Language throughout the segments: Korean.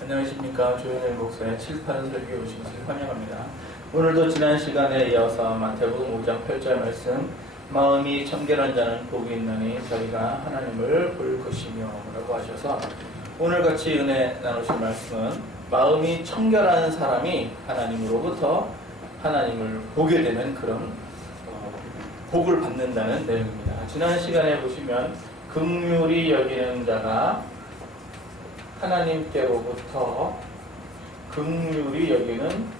안녕하십니까. 조현일 목사의 칠판 설교에 오신 것을 환영합니다. 오늘도 지난 시간에 이어서 마태복음 5장 8절 말씀, 마음이 청결한 자는 복이 있나니 저희가 하나님을 볼 것이며 라고 하셔서, 오늘같이 은혜 나누실 말씀은 마음이 청결한 사람이 하나님으로부터 하나님을 보게 되는 그런 복을 받는다는 내용입니다. 지난 시간에 보시면 긍휼히 여기는 자가 하나님께로부터 긍휼히 여기는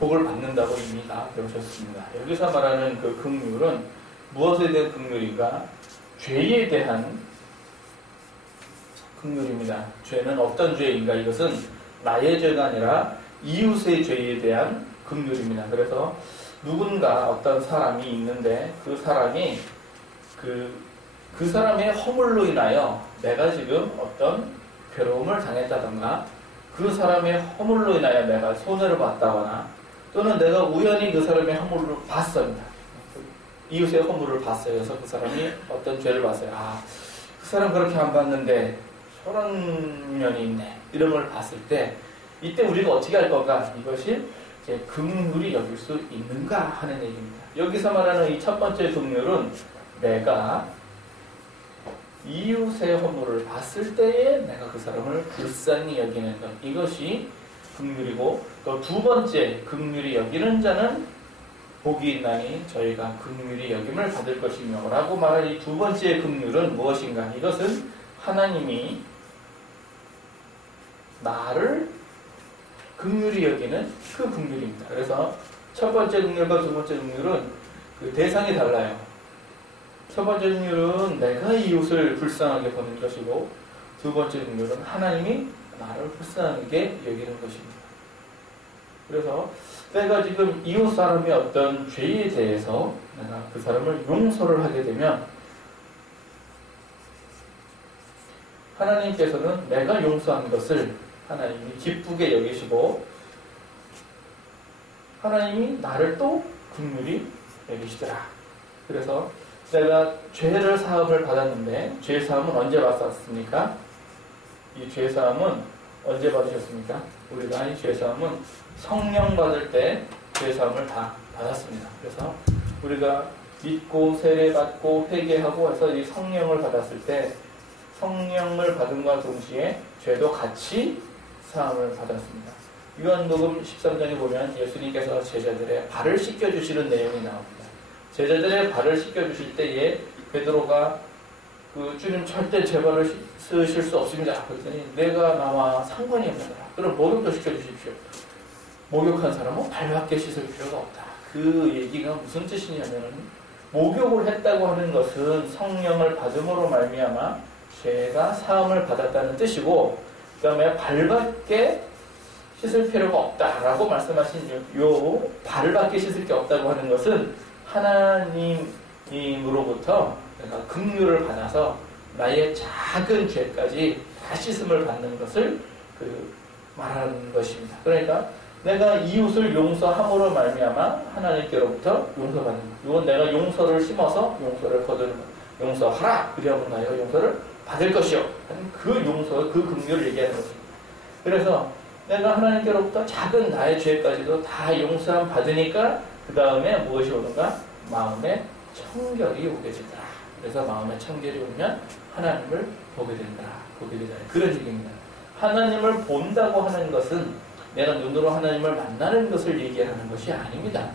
복을 받는다고 이미 다 배우셨습니다. 여기서 말하는 그 긍휼은 무엇에 대한 긍휼인가? 죄에 대한 긍휼입니다. 죄는 어떤 죄인가? 이것은 나의 죄가 아니라 이웃의 죄에 대한 긍휼입니다. 그래서 누군가 어떤 사람이 있는데 그 사람이 그 사람의 허물로 인하여 내가 지금 어떤 괴로움을 당했다던가, 그 사람의 허물로 인하여 내가 손해를 봤다거나, 또는 내가 우연히 그 사람의 허물을 봤습니다. 이웃의 허물을 봤어요. 그래서 그 사람이 어떤 죄를 봤어요. 그 사람 그렇게 안 봤는데 저런 면이 있네, 이런 걸 봤을 때 이때 우리가 어떻게 할 건가? 이것이 이제 긍휼히 여길 수 있는가 하는 얘기입니다. 여기서 말하는 이 첫 번째 긍휼은 내가 이웃의 허물을 봤을 때에 내가 그 사람을 불쌍히 여기는 것, 이것이 긍휼이고, 또 두 번째 긍휼히 여기는 자는 복이 있나니 저희가 긍휼히 여김을 받을 것이며 라고 말할 이 두 번째 긍휼은 무엇인가? 이것은 하나님이 나를 긍휼히 여기는 그 긍휼입니다. 그래서 첫 번째 긍휼과 두 번째 긍휼은 그 대상이 달라요. 첫 번째 긍휼은 내가 이웃을 불쌍하게 보는 것이고, 두 번째 긍휼은 하나님이 나를 불쌍하게 여기는 것입니다. 그래서 내가 지금 이웃 사람의 어떤 죄에 대해서 내가 그 사람을 용서를 하게 되면 하나님께서는 내가 용서한 것을 하나님이 기쁘게 여기시고, 하나님이 나를 또 긍휼히 여기시더라. 그래서 내가 죄를 사함을 받았는데, 죄 사함은 언제 받았습니까? 이 죄 사함은 언제 받으셨습니까? 우리가 이 죄 사함은 성령 받을 때 죄 사함을 다 받았습니다. 그래서 우리가 믿고 세례 받고 회개하고 해서 이 성령을 받았을 때, 성령을 받음과 동시에 죄도 같이 사함을 받았습니다. 요한복음 13장에 보면 예수님께서 제자들의 발을 씻겨주시는 내용이 나옵니다. 제자들의 발을 씻겨주실 때에 베드로가 주님 절대 제 발을 씻으실 수 없습니다. 그랬더니 내가 나와 상관이 없는 거라. 그럼 목욕도 시켜주십시오. 목욕한 사람은 발밖에 씻을 필요가 없다. 그 얘기가 무슨 뜻이냐면은, 목욕을 했다고 하는 것은 성령을 받음으로 말미암아 죄가 사함을 받았다는 뜻이고, 그 다음에 발밖에 씻을 필요가 없다라고 말씀하신 요 발밖에 씻을 게 없다고 하는 것은 하나님으로부터 내가 긍휼을 받아서 나의 작은 죄까지 다 씻음을 받는 것을 말하는 것입니다. 그러니까 내가 이웃을 용서함으로 말미암아 하나님께로부터 용서받는 것. 이건 내가 용서를 심어서 용서를 거두는 것. 용서하라! 그리하면 나의 용서를 받을 것이요. 그 용서, 그 긍휼을 얘기하는 것입니다. 그래서 내가 하나님께로부터 작은 나의 죄까지도 다 용서함 받으니까 그 다음에 무엇이 오는가? 마음에 청결이 오게 된다. 그래서 마음에 청결이 오면 하나님을 보게 된다. 보게 되잖아요. 그런 얘기입니다. 하나님을 본다고 하는 것은 내가 눈으로 하나님을 만나는 것을 얘기하는 것이 아닙니다.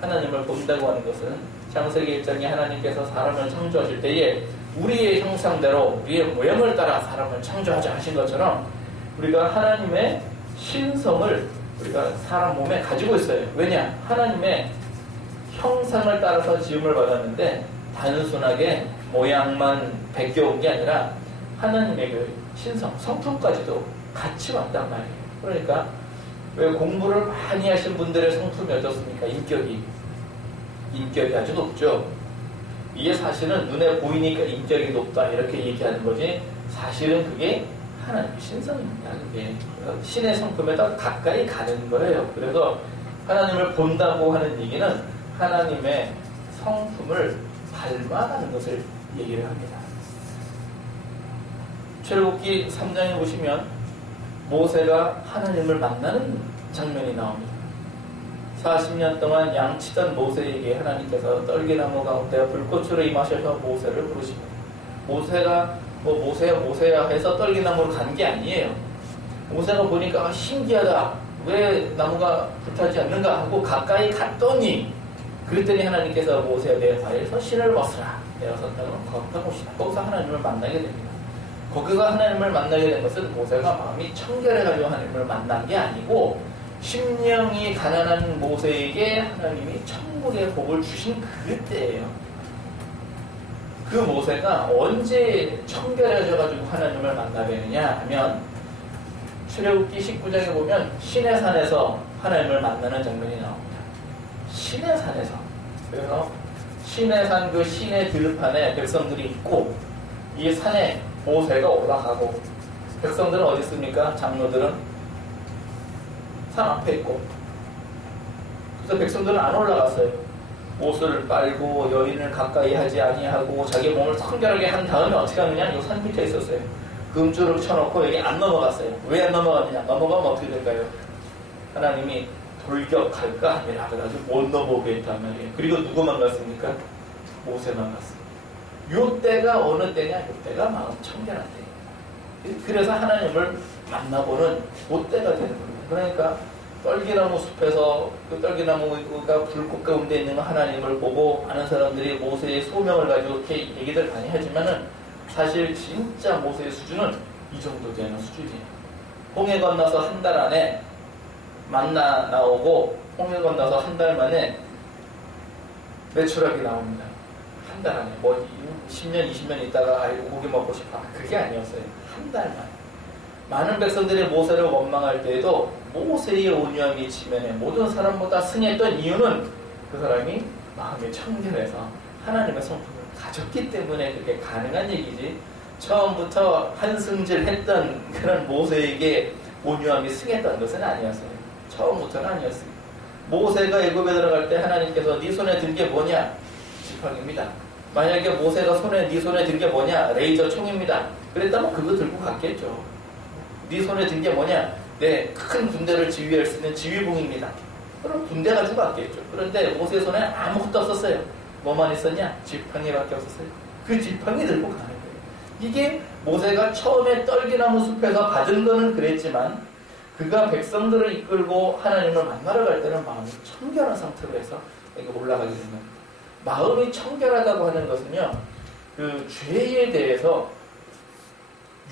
하나님을 본다고 하는 것은 창세기 1장에 하나님께서 사람을 창조하실 때에 우리의 형상대로 우리의 모양을 따라 사람을 창조하자 하신 것처럼, 우리가 하나님의 신성을 우리가 사람 몸에 가지고 있어요. 왜냐? 하나님의 형상을 따라서 지음을 받았는데 단순하게 모양만 베껴온 게 아니라 하나님의 그 신성, 성품까지도 같이 왔단 말이에요. 그러니까 왜 공부를 많이 하신 분들의 성품이 어떻습니까? 인격이 아주 높죠. 이게 사실은 눈에 보이니까 인격이 높다 이렇게 얘기하는 거지, 사실은 그게 하나님의 신성입니다. 그게 신의 성품에 더 가까이 가는 거예요. 그래서 하나님을 본다고 하는 얘기는 하나님의 성품을 닮아가는 것을 얘기를 합니다. 출애굽기 3장에 보시면 모세가 하나님을 만나는 장면이 나옵니다. 40년 동안 양치던 모세에게 하나님께서 떨기나무 가운데 불꽃으로 임하셔서 모세를 부르십니다. 모세가 모세야 해서 떨기나무로 간 게 아니에요. 모세가 보니까 신기하다. 왜 나무가 불타지 않는가 하고 가까이 갔더니 그랬더니 하나님께서 모세야 내 발에서 신을 벗으라. 내가 선택은 거룩한 곳이다. 거기서 하나님을 만나게 됩니다. 거기서 하나님을 만나게 된 것은 모세가 마음이 청결해가지고 하나님을 만난 게 아니고 심령이 가난한 모세에게 하나님이 천국의 복을 주신 그때예요. 그 모세가 언제 청결해져가지고 하나님을 만나게 되느냐 하면 출애굽기 19장에 보면 시내산에서 하나님을 만나는 장면이 나옵니다. 시내산에서. 그래서 시내산 그 시내 들판에 백성들이 있고 이 산에 모세가 올라가고 백성들은 어디 있습니까? 장로들은 산 앞에 있고 그래서 백성들은 안 올라갔어요. 옷을 빨고 여인을 가까이 하지 아니하고 자기 몸을 청결하게 한 다음에 어떻게 하느냐? 이 산 밑에 있었어요. 금줄을 쳐놓고 여기 안 넘어갔어요. 왜 안 넘어갔느냐? 넘어가면 어떻게 될까요? 하나님이 돌격할까 하니라 그래가지고 못 넘어오게 했단 말이에요. 그리고 누구만 갔습니까? 모세만 갔어요. 요때가 어느 때냐? 요때가 마음 청결한 때예요. 그래서 하나님을 만나보는 그때가 되는 겁니다. 그러니까 떨기나무 숲에서 그 떨기나무가 불꽃 가운데 있는 하나님을 보고 아는 사람들이 모세의 소명을 가지고 이렇게 얘기들 많이 하지만은 사실 진짜 모세의 수준은 이 정도 되는 수준이에요. 홍해 건너서 한 달 안에 만나 나오고 홍해 건너서 한 달 만에 매출하게 나옵니다. 한 달 안에 뭐 10년 20년 있다가 아이고 고기 먹고 싶어 그게 아니었어요. 한 달 만에 많은 백성들이 모세를 원망할 때에도 모세의 온유함이 지면에 모든 사람보다 승했던 이유는 그 사람이 마음이 청결해서 하나님의 성품을 가졌기 때문에 그게 가능한 얘기지. 처음부터 한승질했던 그런 모세에게 온유함이 승했던 것은 아니었어요. 처음부터는 아니었어요. 모세가 애굽에 들어갈 때 하나님께서 네 손에 든 게 뭐냐? 지팡이입니다. 만약에 모세가 네 손에 든 게 뭐냐? 레이저 총입니다. 그랬다면 그거 들고 갔겠죠. 네 손에 든 게 뭐냐? 네, 큰 군대를 지휘할 수 있는 지휘봉입니다. 그럼 군대 가지고 갔겠죠. 그런데 모세 손에 아무것도 없었어요. 뭐만 있었냐? 지팡이밖에 없었어요. 그 지팡이 들고 가는 거예요. 이게 모세가 처음에 떨기나무 숲에서 받은 거는 그랬지만 그가 백성들을 이끌고 하나님을 만나러 갈 때는 마음이 청결한 상태로 해서 올라가게 되는 겁니다. 마음이 청결하다고 하는 것은요, 그 죄에 대해서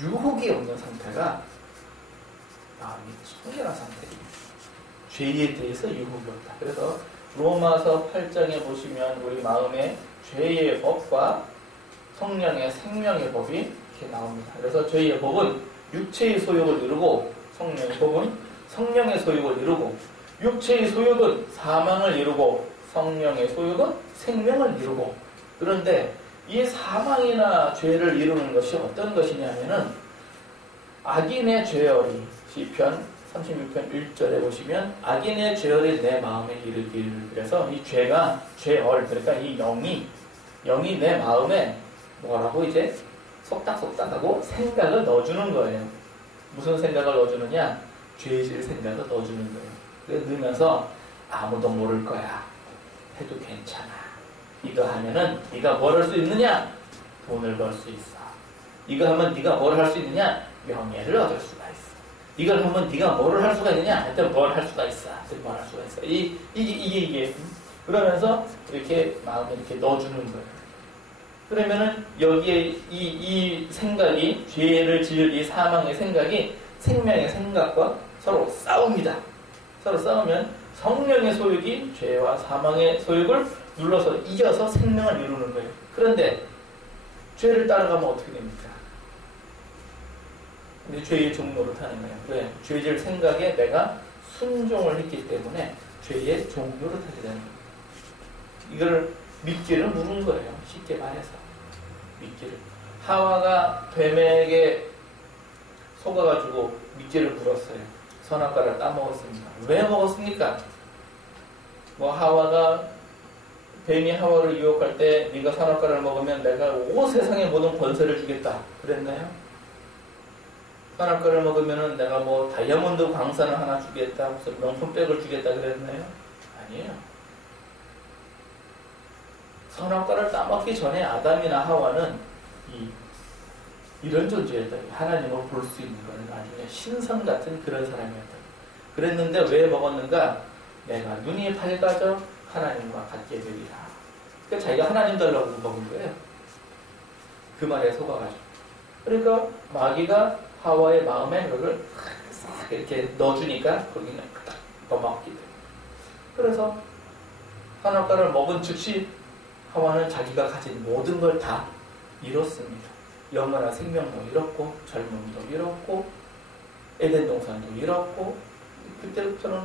유혹이 없는 상태가 마음이 청결한 상태입니다. 죄에 대해서 유혹이 없다. 그래서 로마서 8장에 보시면 우리 마음에 죄의 법과 성령의 생명의 법이 이렇게 나옵니다. 그래서 죄의 법은 육체의 소욕을 이루고 성령의 법은 성령의 소욕을 이루고 육체의 소욕은 사망을 이루고 성령의 소욕은 생명을 이루고 그런데 이 사망이나 죄를 이루는 것이 어떤 것이냐면은 악인의 죄열이 시편 36편 1절에 보시면 악인의 죄열이 내 마음에 이르기를 그래서 이 죄가 죄열 그러니까 이 영이 내 마음에 뭐라고 이제 속닥속닥하고 생각을 넣어주는 거예요. 무슨 생각을 넣어주느냐? 죄질 생각을 넣어주는 거예요. 그래서 넣으면서 아무도 모를 거야. 해도 괜찮아. 이거 하면은 네가 뭘 할 수 있느냐? 돈을 벌 수 있어. 이거 하면 네가 뭘 할 수 있느냐? 명예를 얻을 수가 있어. 이걸 하면 네가 뭘 할 수가 있느냐? 하여튼 뭘 할 수가 있어. 하여튼 뭘 할 수가 있어. 이게 그러면서 이렇게 마음에 이렇게 넣어주는 거예요. 그러면은 여기에 이 생각이 죄를 지을 이 사망의 생각이 생명의 생각과 서로 싸웁니다. 서로 싸우면 성령의 소욕이 죄와 사망의 소욕을 눌러서 이겨서 생명을 이루는 거예요. 그런데 죄를 따라가면 어떻게 됩니까? 근데 죄의 종로를 타는 거예요. 왜? 죄질 생각에 내가 순종을 했기 때문에 죄의 종로를 타게 되는 거예요. 이걸 미끼를 물은 거예요. 쉽게 말해서. 미끼를. 하와가 뱀에게 속아가지고 미끼를 물었어요. 선악과를 따먹었습니다. 왜 먹었습니까? 뭐 하와가 뱀이 하와를 유혹할 때 네가 선악과를 먹으면 내가 온 세상의 모든 권세를 주겠다. 그랬나요? 선악과를 먹으면은 내가 뭐 다이아몬드 광산을 하나 주겠다, 무슨 명품백을 주겠다 그랬나요? 아니에요. 선악과를 따먹기 전에 아담이나 하와는 이런 존재였다. 하나님을 볼 수 있는 것은 아주 그냥 신선 같은 그런 사람이었다. 그랬는데 왜 먹었는가? 내가 눈이 밝아져 하나님과 같게 되리라. 그러니까 자기가 하나님 달라고 먹은 거예요. 그 말에 속아가지고. 그러니까 마귀가 하와의 마음에 그걸 싹 이렇게 넣어주니까 거기는 딱 넘어갔기 때문에. 그래서 선악과를 먹은 즉시 하와는 자기가 가진 모든 걸 다 잃었습니다. 영원한 생명도 잃었고 젊음도 잃었고 에덴 동산도 잃었고 그때부터는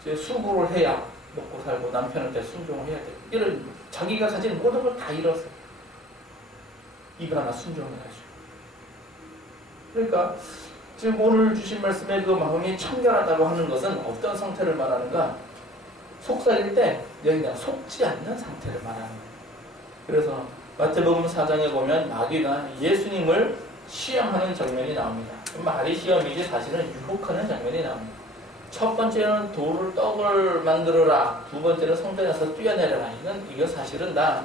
이제 수고를 해야 먹고 살고 남편한테 순종을 해야 돼요. 이런 자기가 가진 모든 걸 다 잃었어요. 입 하나 순종을 하죠. 그러니까 지금 오늘 주신 말씀에 그 마음이 청결하다고 하는 것은 어떤 상태를 말하는가? 속삭일 때 그냥 속지 않는 상태를 말하는 거예요. 그래서 마태복음 4장에 보면 마귀가 예수님을 시험하는 장면이 나옵니다. 말이 시험이지 사실은 유혹하는 장면이 나옵니다. 첫 번째는 돌을 떡을 만들어라. 두 번째는 성전에서 뛰어내려라. 이거 사실은 다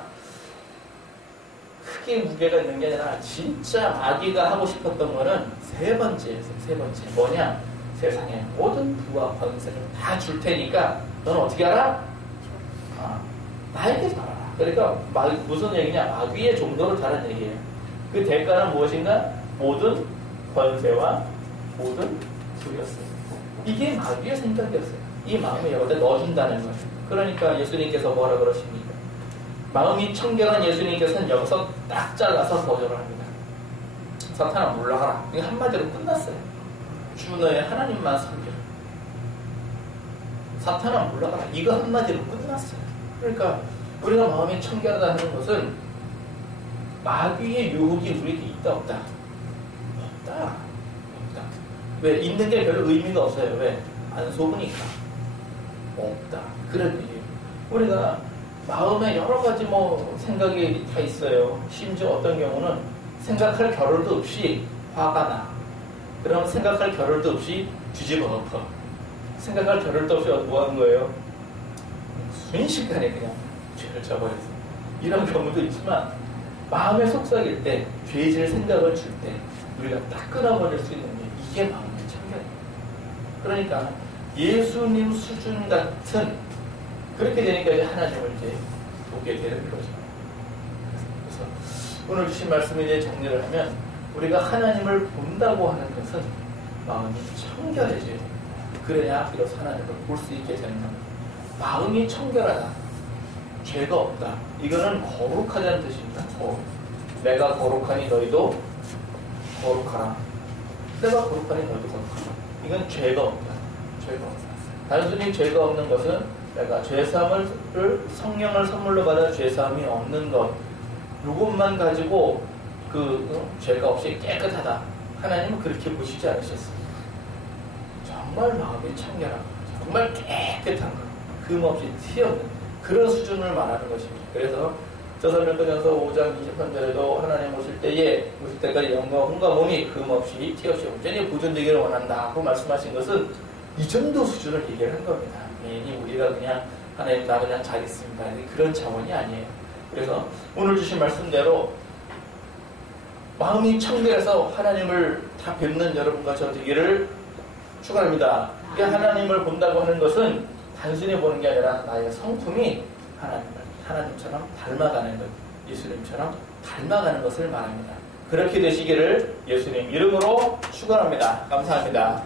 크게 무게가 있는 게 아니라 진짜 마귀가 하고 싶었던 거는 세 번째였어요. 세 번째. 뭐냐? 세상의 모든 부와 권세를 다 줄 테니까 너는 어떻게 하라? 나에게 살아라. 그러니까 무슨 얘기냐? 마귀의 종도로 다른 얘기예요. 그 대가는 무엇인가? 모든 권세와 모든 부였어요. 이게 마귀의 생각이었어요. 이 마음을 여기다 넣어준다는 거예요. 그러니까 예수님께서 뭐라 그러십니까? 마음이 청결한 예수님께서는 여기서 딱 잘라서 거절을 합니다. 사탄아 물러가라. 이게 한마디로 끝났어요. 주 너의 하나님만 섬기라. 사탄아 물러가라. 이거 한마디로 끝났어요. 그러니까 우리가 마음이 청결하다는 것은 마귀의 유혹이 우리에게 있다 없다? 없다. 왜? 있는 게 별로 의미가 없어요. 왜? 안 속으니까. 없다. 그런 얘기예요. 우리가 마음에 여러 가지 생각이 다 있어요. 심지어 어떤 경우는 생각할 겨를도 없이 화가 나. 그러면 생각할 겨를도 없이 뒤집어 엎어. 생각할 겨를도 없이 뭐 하는 거예요? 순식간에 그냥 죄를 져버렸어요. 이런 경우도 있지만 마음에 속삭일 때, 죄질 생각을 줄 때 우리가 딱 끊어버릴 수 있는 게 이게 마음의 청결이에요. 그러니까 예수님 수준 같은 그렇게 되니까 이제 하나님을 이제 보게 되는 거죠. 그래서 오늘 주신 말씀을 이제 정리를 하면 우리가 하나님을 본다고 하는 것은 마음이 청결해져야 됩니다. 그래야 비로소 하나님을 볼 수 있게 되는 겁니다. 마음이 청결하다. 죄가 없다. 이거는 거룩하다는 뜻입니다. 내가 거룩하니 너희도 거룩하라. 내가 거룩하니 너희도 거룩하라. 이건 죄가 없다. 죄가 없다. 단순히 죄가 없는 것은 내가 죄사함을 성령을 선물로 받아 죄사함이 없는 것 이것만 가지고 죄가 없이 깨끗하다. 하나님은 그렇게 보시지 않으셨습니다. 정말 마음이 청결한 것, 정말 깨끗한 것, 금없이 튀어없는 그런 수준을 말하는 것입니다. 그래서 저설명서전서 5장 23절에도 하나님 오실 때까지 영과 혼과 몸이 금없이 튀없이 온전히 보존되기를 원한다 고 말씀하신 것은 이 정도 수준을 얘기를 한 겁니다. 괜히 우리가 그냥 하나님 나 그냥 잘 있습니다. 그런 차원이 아니에요. 그래서 오늘 주신 말씀대로 마음이 청결해서 하나님을 다 뵙는 여러분과 저 되기를 축원합니다. 이게 하나님을 본다고 하는 것은 단순히 보는 게 아니라 나의 성품이 하나님처럼 닮아가는 것, 예수님처럼 닮아가는 것을 말합니다. 그렇게 되시기를 예수님 이름으로 축원합니다. 감사합니다.